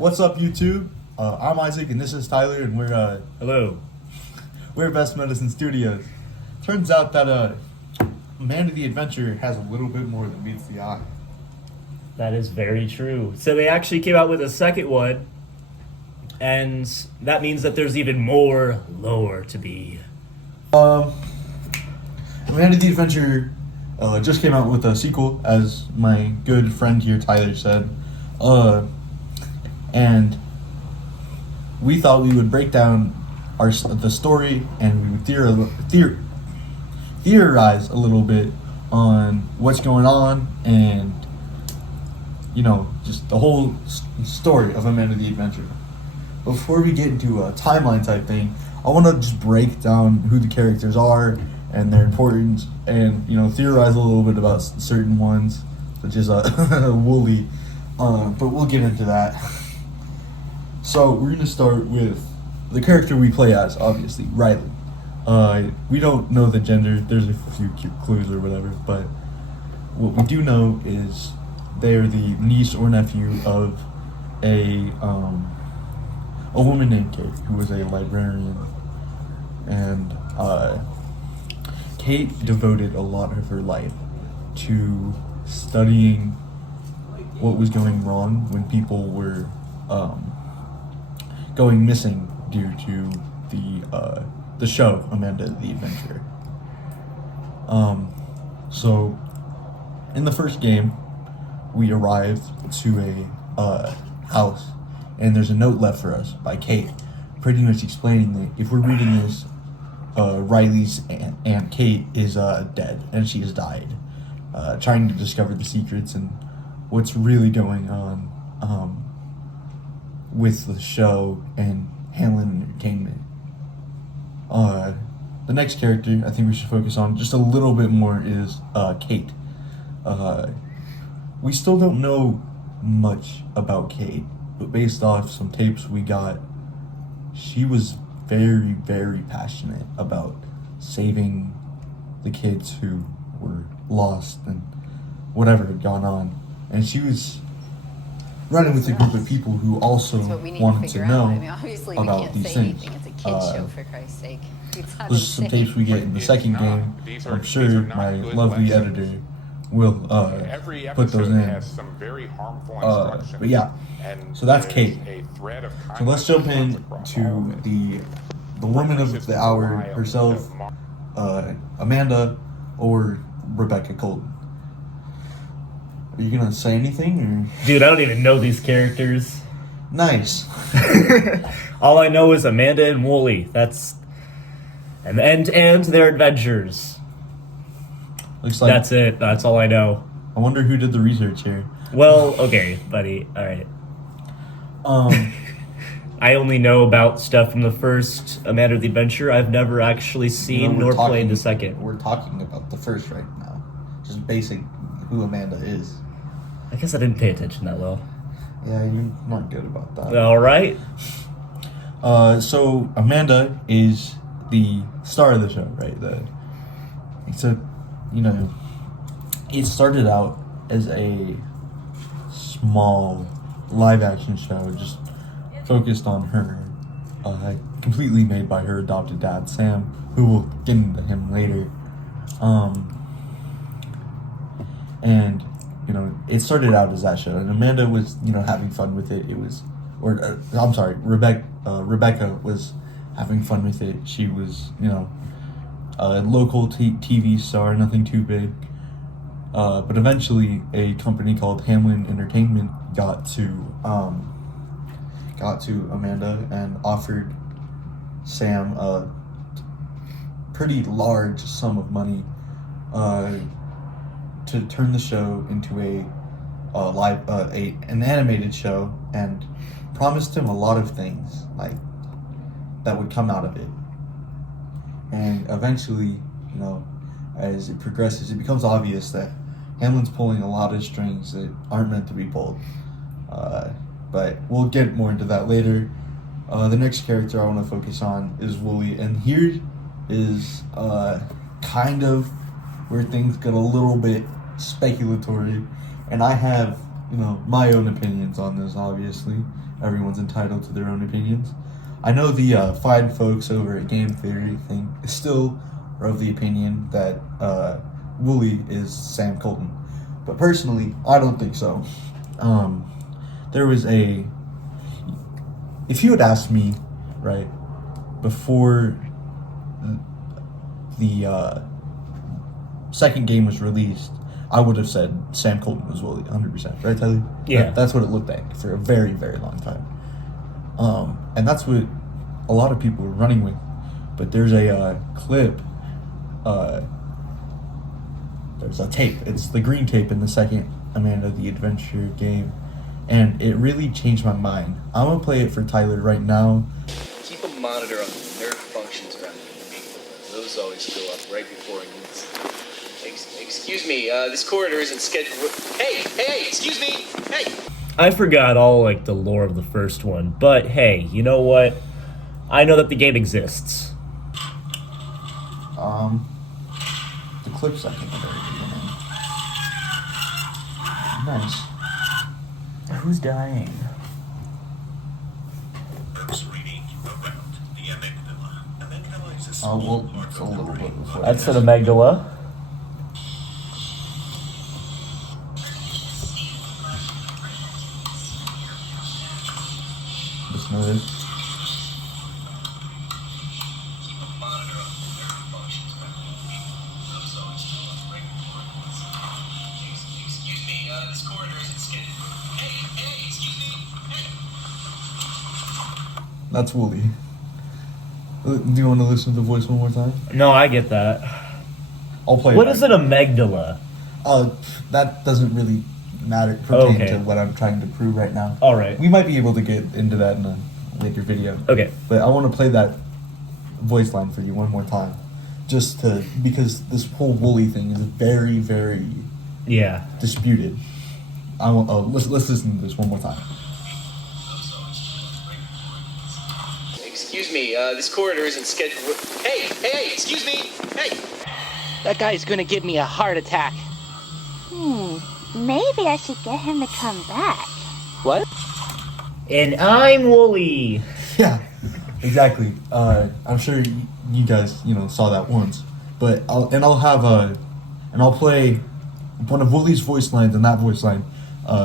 What's up, YouTube? I'm Isaac, and this is Tyler, and Hello. we're Best Medicine Studios. Turns out that Man of the Adventure has a little bit more than meets the eye. That is very true. So they actually came out with a second one, and that means that there's even more lore to be. Man of the Adventure just came out with a sequel, as my good friend here, Tyler, said. And we thought we would break down the story, and we would theorize a little bit on what's going on, and just the whole story of A Man of the Adventure. Before we get into a timeline type thing, I want to just break down who the characters are and their importance, and theorize a little bit about certain ones, such as Wooly. But we'll get into that. So we're gonna start with the character we play as, obviously, Riley. We don't know the gender. There's a few clues or whatever, but what we do know is they're the niece or nephew of a woman named Kate, who was a librarian, and Kate devoted a lot of her life to studying what was going wrong when people were going missing due to the show Amanda the Adventure. So in the first game, we arrived to a house, and there's a note left for us by Kate, pretty much explaining that if we're reading this, Riley's Aunt Kate is dead, and she has died, trying to discover the secrets and what's really going on with the show and Hamlin Entertainment. The next character I think we should focus on just a little bit more is Kate. We still don't know much about Kate, but based off some tapes we got, she was very, very passionate about saving the kids who were lost and whatever had gone on. And she was running with a group of people who also wanted to know about these things. It's a kid's show, for Christ's sake. Those are some tapes we get in the second game. I'm sure my lovely editor will put those in. But yeah, so that's Kate. So let's jump in to the woman of the hour herself, Amanda or Rebecca Colton. Are you gonna say anything, or? Dude, I don't even know these characters. Nice. All I know is Amanda and Wooly. That's and their adventures. Looks like That's it. That's all I know. I wonder who did the research here. Well, okay, buddy. All right. I only know about stuff from the first Amanda the Adventure. I've never actually seen nor played the second. We're talking about the first right now. Just basic who Amanda is. I guess I didn't pay attention that well. Yeah, you're not good about that. All right. So Amanda is the star of the show, right? It started out as a small live action show, just focused on her, completely made by her adopted dad, Sam, who we'll get into him later. And it started out as that show, and Amanda was having fun with it. Rebecca was having fun with it. She was a local TV star, nothing too big. But eventually, a company called Hamlin Entertainment got to Amanda and offered Sam a pretty large sum of money to turn the show into an animated show, and promised him a lot of things that would come out of it. And eventually, as it progresses, it becomes obvious that Hamlin's pulling a lot of strings that aren't meant to be pulled. But we'll get more into that later. The next character I want to focus on is Wooly, and here is kind of where things get a little bit speculatory, and I have my own opinions on this. Obviously, everyone's entitled to their own opinions. I know the fine folks over at Game Theory still are of the opinion that Wooly is Sam Colton, but personally, I don't think so. There was if you had asked me, right, before the second game was released, I would have said Sam Colton was Wooly, 100%. Right, Tyler? Yeah. That's what it looked like for a very, very long time. And that's what a lot of people were running with. But there's a clip, there's a tape. It's the green tape in the second Amanda the Adventure game. And it really changed my mind. I'm going to play it for Tyler right now. Keep a monitor on the nerve functions around the amygdala. Those always go up right before an incident. Excuse me, this corridor isn't scheduled. Hey, excuse me, hey! I forgot all like the lore of the first one, but hey, you know what? I know that the game exists. The clip's like in the very beginning. Nice. Who's dying? Well, it's a little bit before. That's an amygdala. Just noted. Excuse me, this corridor isn't scheduled. Hey, excuse me, hey! That's Wooly. Do you want to listen to the voice one more time? No, I get that. I'll play What it. is an amygdala? That doesn't really pertain Okay. to what I'm trying to prove right now. All right. We might be able to get into that in a later video. Okay. But I want to play that voice line for you one more time. Because this whole Wooly thing is very, very Yeah. disputed. Let's listen to this one more time. Excuse me, this corridor isn't scheduled. Hey, excuse me, hey! That guy's gonna give me a heart attack. Maybe I should get him to come back. What? And I'm Wooly. Yeah, exactly. I'm sure you guys, saw that once. But I'll play one of Wooly's voice lines and that voice line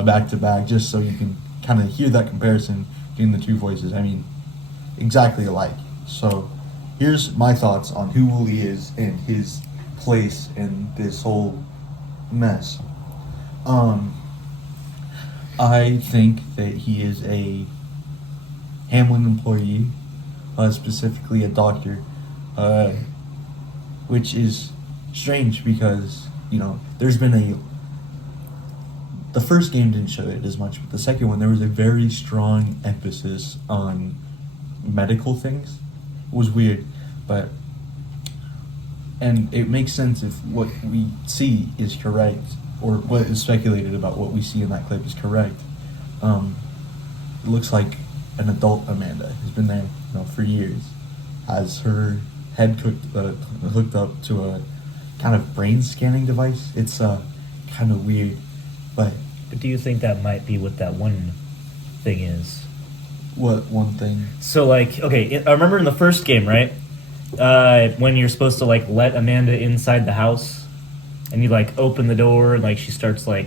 back to back, just so you can kind of hear that comparison between the two voices. I mean, exactly alike. So, here's my thoughts on who Wooly is and his place in this whole mess. I think that he is a Hamlin employee, specifically a doctor, which is strange because, there's been the first game didn't show it as much, but the second one, there was a very strong emphasis on medical things. It was weird, and it makes sense if what we see is correct, or what is speculated about what we see in that clip is correct. It looks like an adult Amanda has been there, for years, has her head hooked up to a kind of brain scanning device. It's kind of weird, but Do you think that might be what that one thing is? what one thing? So, okay, I remember in the first game, right? When you're supposed to, let Amanda inside the house, and you, open the door, and, she starts, I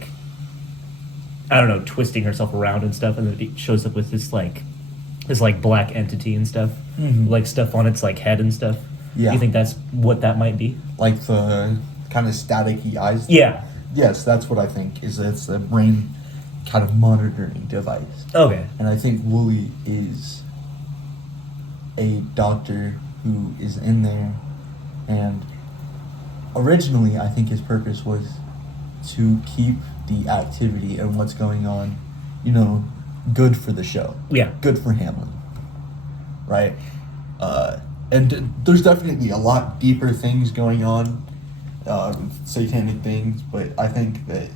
don't know, twisting herself around and stuff, and then it shows up with this black entity and stuff, stuff on its, head and stuff. Yeah. Do you think that's what that might be? Like the kind of staticky eyes? Yeah. Yes, that's what I think, it's a brain kind of monitoring device. Okay. And I think Wooly is a doctor who is in there, and originally I think his purpose was to keep the activity and what's going on, good for the show. Yeah. Good for Hamlin. Right? And there's definitely a lot deeper things going on, satanic things, but I think that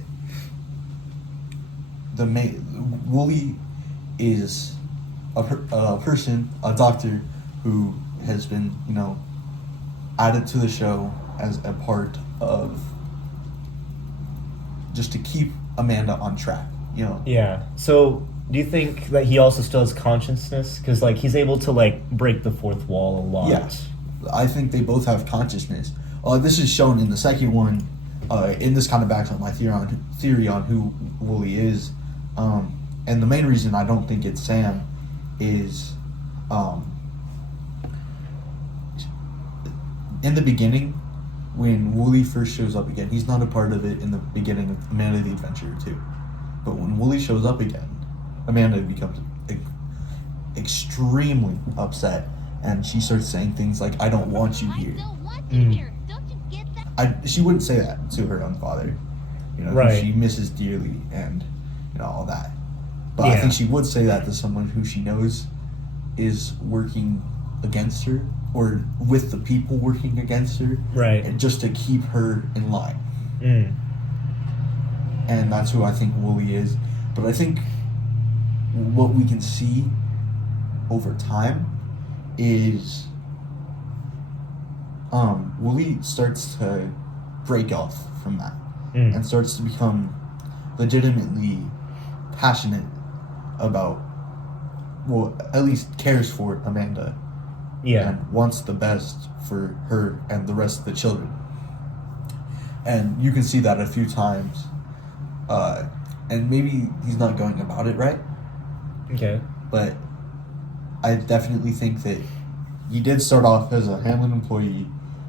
Wooly is a person, a doctor, who has been, added to the show as a part of just to keep Amanda on track, you know. Yeah. So, do you think that he also still has consciousness? Because, like, he's able to, like, break the fourth wall a lot. Yeah, I think they both have consciousness. This is shown in the second one. In this kind of backs up my theory on who Wooly is. And the main reason I don't think it's Sam is in the beginning, when Wooly first shows up again, he's not a part of it in the beginning of Amanda the Adventurer 2. But when Wooly shows up again, Amanda becomes extremely upset, and she starts saying things like, "I don't want you here." She wouldn't say that to her own father, you know, who Right. she misses dearly, and you know all that. But I Yeah. think she would say that to someone who she knows is working against her, or with the people working against her, Right. and just to keep her in line. Mm. And that's who I think Wooly is. But I think what we can see over time is Wooly starts to break off from that and starts to become legitimately passionate about, well, at least cares for Amanda Yeah. and wants the best for her and the rest of the children. And you can see that a few times. And maybe he's not going about it right, Okay. but I definitely think that he did start off as a Hamlin employee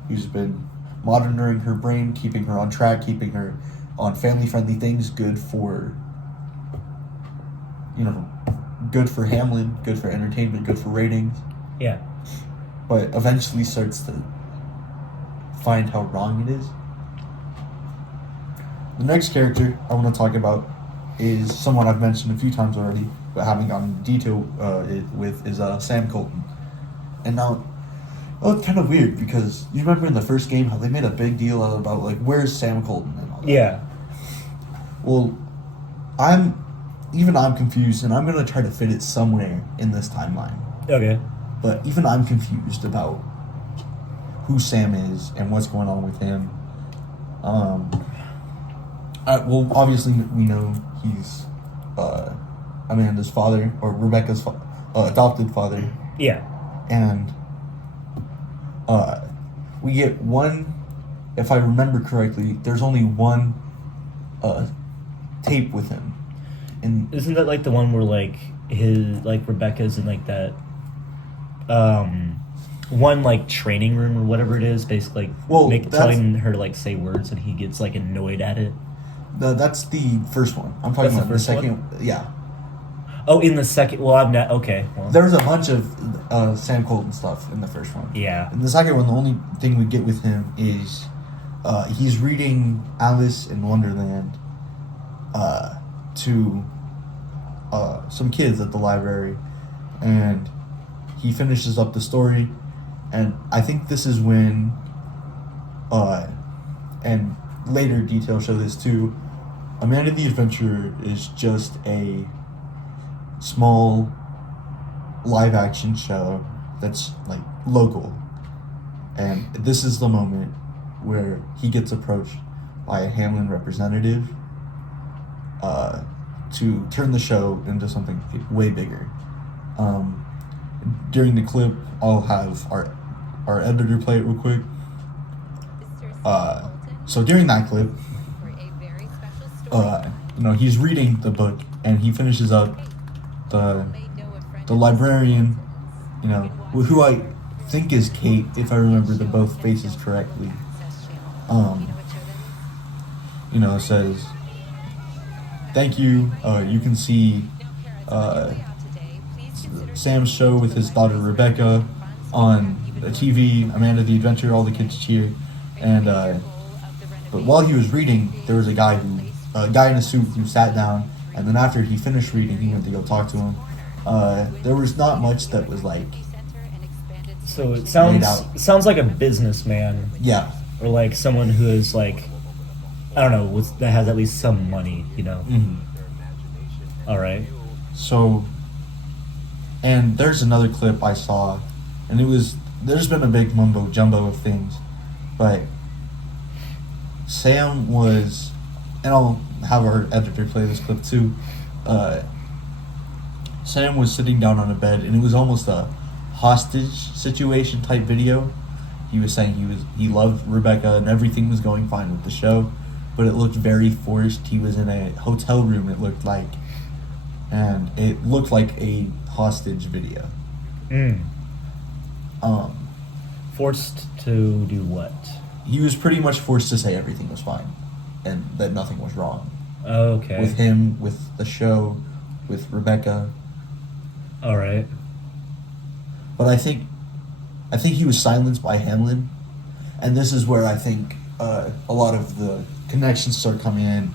who's been monitoring her brain, keeping her on track, keeping her on family-friendly things, good for, you know, good for Hamlin, good for entertainment, good for ratings, Yeah. but eventually starts to find how wrong it is. The next character I want to talk about is someone I've mentioned a few times already, but haven't gone into detail is Sam Colton. And now, it's kind of weird because you remember in the first game how they made a big deal about like where's Sam Colton and all that. Yeah. Well, I'm confused, and I'm gonna try to fit it somewhere in this timeline. Okay. But even I'm confused about who Sam is and what's going on with him. Well, obviously we know he's Amanda's father, or Rebecca's adopted father, Yeah. and we get one. If I remember correctly, there's only one tape with him. And Isn't that like the one where like Rebecca's in like that one like training room or whatever it is, basically like Well, that's- telling her to like say words and he gets like annoyed at it. that's the first one. I'm talking That's the about the first second. Yeah. Oh, in the second. Well, I'm not okay. Well, There was a bunch of Sam Colton stuff in the first one. yeah. In the second one, the only thing we get with him is he's reading Alice in Wonderland to some kids at the library, and he finishes up the story, and I think this is when, and later details show this too, Amanda the Adventurer is just a small live action show that's like local, and this is the moment where he gets approached by a Hamlin representative to turn the show into something way bigger. During the clip, I'll have our editor play it real quick. So during that clip, he's reading the book, and he finishes up the librarian, who I think is Kate, if I remember the both faces correctly. Says, "Thank you. You can see Sam's show with his daughter Rebecca on the TV. Amanda the Adventurer. All the kids cheer." And but while he was reading, there was a guy in a suit who sat down. And then after he finished reading, he went to go talk to him. There was not much that was like, So it Laid out. sounds like a businessman yeah. or like someone who is like, I don't know, that has at least some money, Mm-hmm. All right. So, and there's another clip I saw, and there's been a big mumbo jumbo of things, but Sam was, and have our editor play this clip too. Sam was sitting down on a bed, and it was almost a hostage situation type video. He was saying he loved Rebecca, and everything was going fine with the show, but it looked very forced. He was in a hotel room, it looked like, and it looked like a hostage video. Forced to do what? He was pretty much forced to say everything was fine, and that nothing was wrong. Okay. With him, with the show, with Rebecca. All right. But I think he was silenced by Hamlin, and this is where I think a lot of the connections start coming in.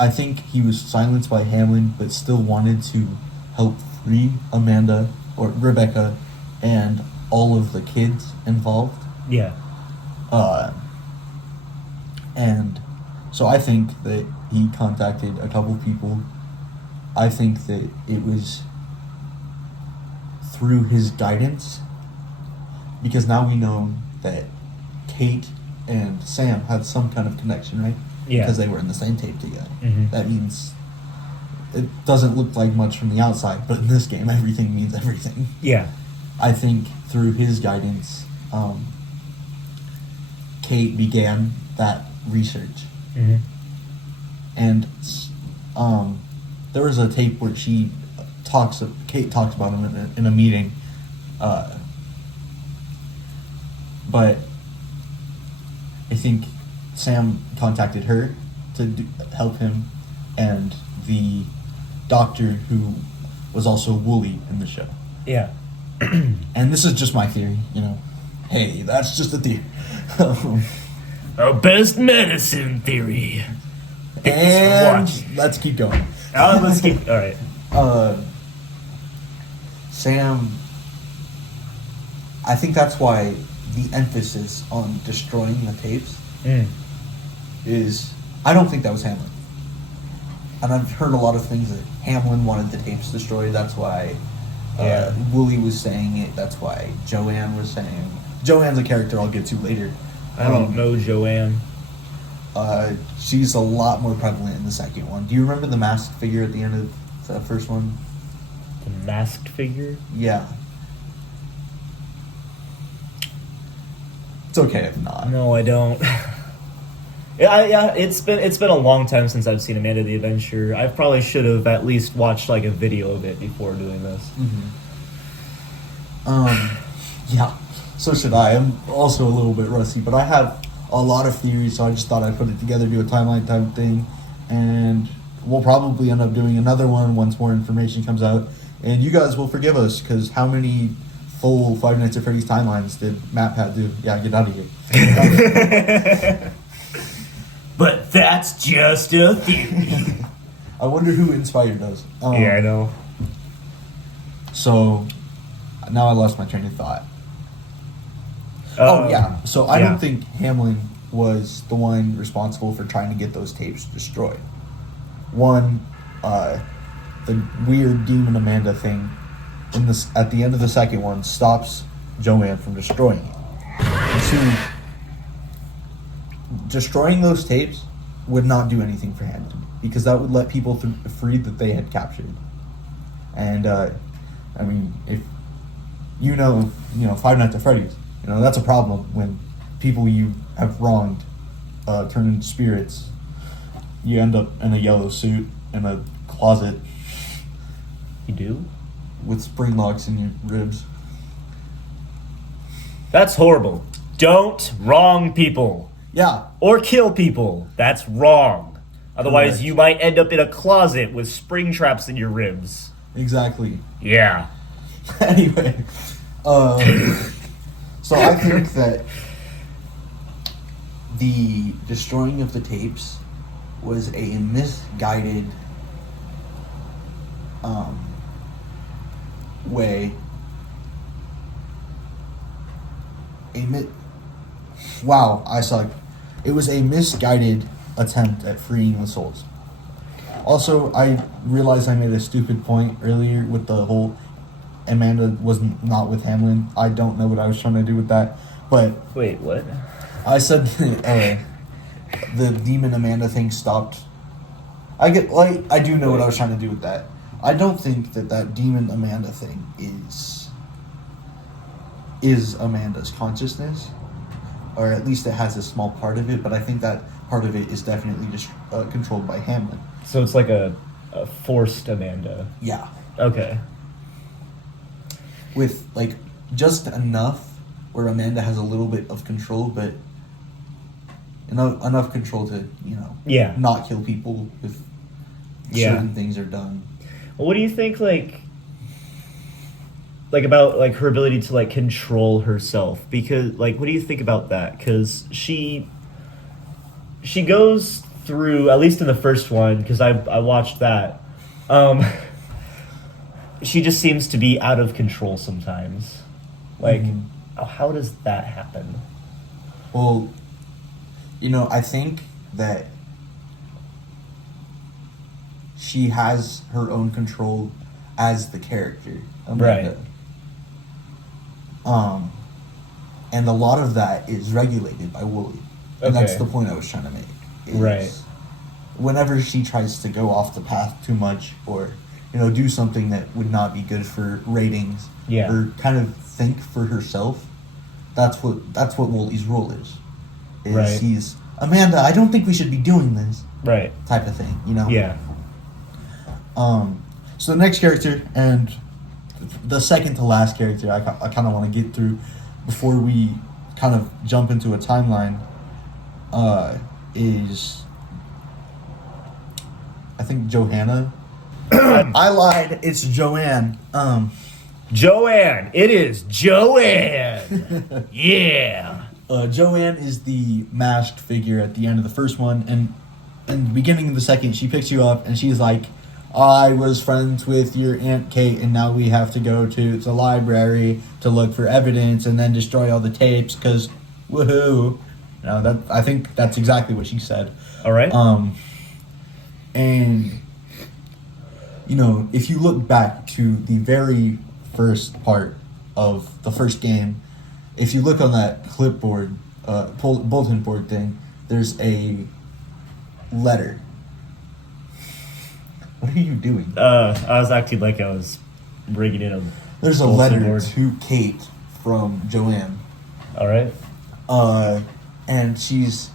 I think he was silenced by Hamlin, but still wanted to help free Amanda or Rebecca and all of the kids involved. Yeah. And so I think that he contacted a couple people. I think that it was through his guidance, because now we know that Kate and Sam had some kind of connection, right? Yeah. Because they were in the same tape together. Mhm. That means it doesn't look like much from the outside, but in this game, everything means everything. Yeah. I think through his guidance, Kate began that research. Mm-hmm. And there was a tape where Kate talks about him in a meeting, but I think Sam contacted her to help him, and the doctor who was also Wooly in the show. Yeah. And this is just my theory, Hey, that's just a theory. Our best medicine theory. And Watch. let's keep going. Let's keep. All right. Sam, I think that's why the emphasis on destroying the tapes is, I don't think that was Hamlin. And I've heard a lot of things that Hamlin wanted the tapes destroyed. That's why Wooly was saying it. That's why Joanne was saying. Joanne's a character I'll get to later. I don't know Joanne. She's a lot more prevalent in the second one. Do you remember the masked figure at the end of the first one? The masked figure? Yeah. It's okay if not. No, I don't. Yeah, it's been a long time since I've seen Amanda the Adventure. I probably should have at least watched like a video of it before doing this. Yeah. So should I. I'm also a little bit rusty, but I have a lot of theories, so I just thought I'd put it together, do a timeline type thing, and we'll probably end up doing another one once more information comes out. And you guys will forgive us, because how many full Five Nights at Freddy's timelines did MatPat do? Yeah, get out of here. But that's just a theory. I wonder who inspired us. Yeah, I know. So, now I lost my train of thought. Yeah. So I don't think Hamlin was the one responsible for trying to get those tapes destroyed. One, the weird Demon Amanda thing at the end of the second one stops Joanne from destroying it. And two, destroying those tapes would not do anything for Hamlin, because that would let people free that they had captured. And I mean, if Five Nights at Freddy's, that's a problem when people you have wronged turn into spirits. You end up in a yellow suit in a closet. You do? With spring locks in your ribs. That's horrible. Don't wrong people. Yeah. Or kill people. That's wrong. Otherwise, Correct. you might end up in a closet with spring traps in your ribs. Exactly. Yeah. Anyway, so I think that the destroying of the tapes was a misguided way. Wow, I suck. It was a misguided attempt at freeing the souls. Also, I realized I made a stupid point earlier with the whole Amanda was not with Hamlin. I don't know what I was trying to do with that, but Wait, what? I said the Demon Amanda thing stopped. I do know what I was trying to do with that. I don't think that Demon Amanda thing is Amanda's consciousness, or at least it has a small part of it. But I think that part of it is definitely just controlled by Hamlin. So it's like a forced Amanda. Yeah, Okay. with like just enough where Amanda has a little bit of control, but enough control to Yeah. not kill people if Yeah. certain things are done. Well, what do you think, like about like her ability to like control herself? Because like, what do you think about that? Because she goes through, at least in the first one, because I watched that. She just seems to be out of control sometimes. Like, how does that happen? Well, I think that she has her own control as the character, Amanda. And a lot of that is regulated by Wooly. And that's Okay. the point I was trying to make. is Right. Whenever she tries to go off the path too much or, do something that would not be good for ratings, Yeah. or kind of think for herself, that's what Wooly's role is. Right. He's, Amanda, I don't think we should be doing this, Right. type of thing, Yeah. So the next character, and the second to last character I kind of want to get through before we kind of jump into a timeline, is, I think, Johanna. I lied. It's Joanne. Joanne. It is Joanne. Yeah. Joanne is the masked figure at the end of the first one, and in the beginning of the second, she picks you up, and she's like, I was friends with your Aunt Kate, and now we have to go to the library to look for evidence and then destroy all the tapes, because woohoo. I think that's exactly what she said. All right. And, if you look back to the very first part of the first game, if you look on that clipboard, bulletin board thing, there's a letter. What are you doing? I was acting like I was bringing in a. There's a bulletin letter board. to Kate from Joanne. All right. And she's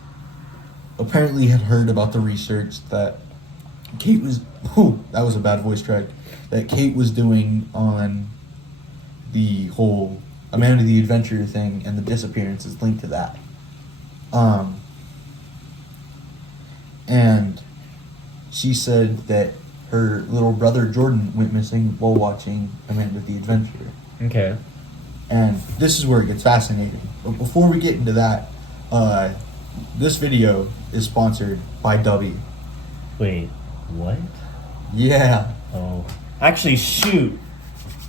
apparently had heard about the research that Kate was... Oh, that was a bad voice track. That Kate was doing on the whole Amanda the Adventurer thing, and the disappearance is linked to that. And she said that her little brother Jordan went missing while watching Amanda the Adventurer. Okay. And this is where it gets fascinating. But before we get into that, this video is sponsored by Dubby. Wait. What? Yeah. Oh. Actually, shoot.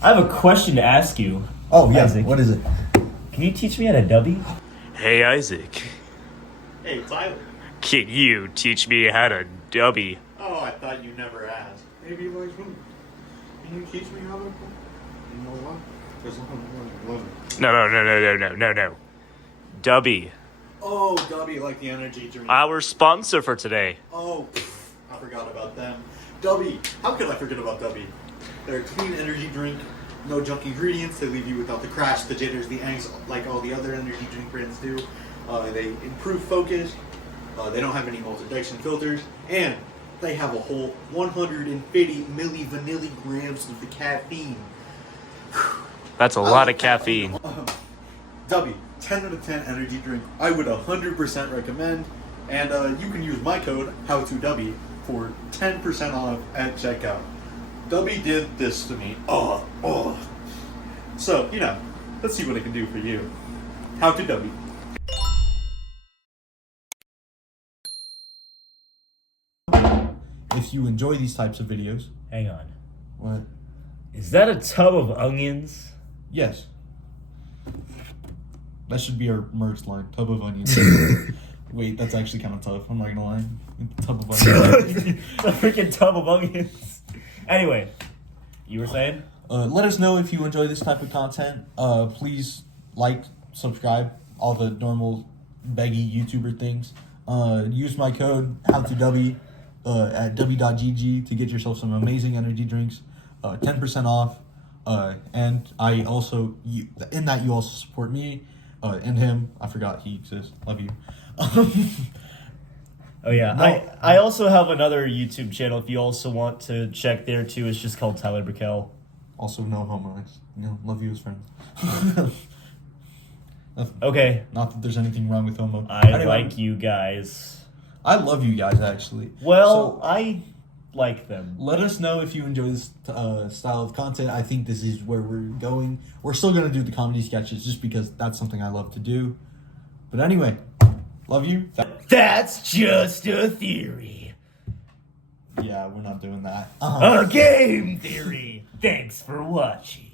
I have a question to ask you. Oh, yeah. Isaac. What is it? Can you teach me how to dubby? Hey Isaac, Hey, Tyler. can you teach me how to dubby? Oh, I thought you never asked. Maybe you always will. Can you teach me how to? You know what? There's No. Dubby, Oh, Dubby, like the energy drink. our sponsor for today. Oh, I forgot about them. Dubby. How could I forget about Dubby? They're a clean energy drink, no junk ingredients. They leave you without the crash, the jitters, the angst, like all the other energy drink brands do. They improve focus. They don't have any maltodextrin filters, and they have a whole 150 millivanilligrams of the caffeine. That's a lot of caffeine. W, 10 out of 10 energy drink. I would 100% recommend. And you can use my code, HowToW, for 10% off at checkout. W did this to me. So, let's see what it can do for you. HowToW. If you enjoy these types of videos, Hang on. what? Is that a tub of onions? Yes. That should be our merch line. Tub of onions. Wait, that's actually kind of tough. I'm not gonna lie. Tub of onions. It's a freaking tub of onions. Anyway, you were saying? Let us know if you enjoy this type of content. Please like, subscribe, all the normal beggy YouTuber things. use my code HowToW at w.gg to get yourself some amazing energy drinks, 10% off. And I also, in that you also support me and him. I forgot he exists. Love you. Oh yeah, No. I also have another YouTube channel if you also want to check there too. It's just called Tyler Brickell. Also, no homo. Love you as friends. Okay, Not that there's anything wrong with homo. I Anyway, like you guys. I love you guys, actually. Well, So, I like them. let us know if you enjoy this style of content. I think this is where we're going. We're still going to do the comedy sketches just because that's something I love to do. But anyway, love you. That's just a theory. Yeah, we're not doing that. A game theory. Thanks for watching.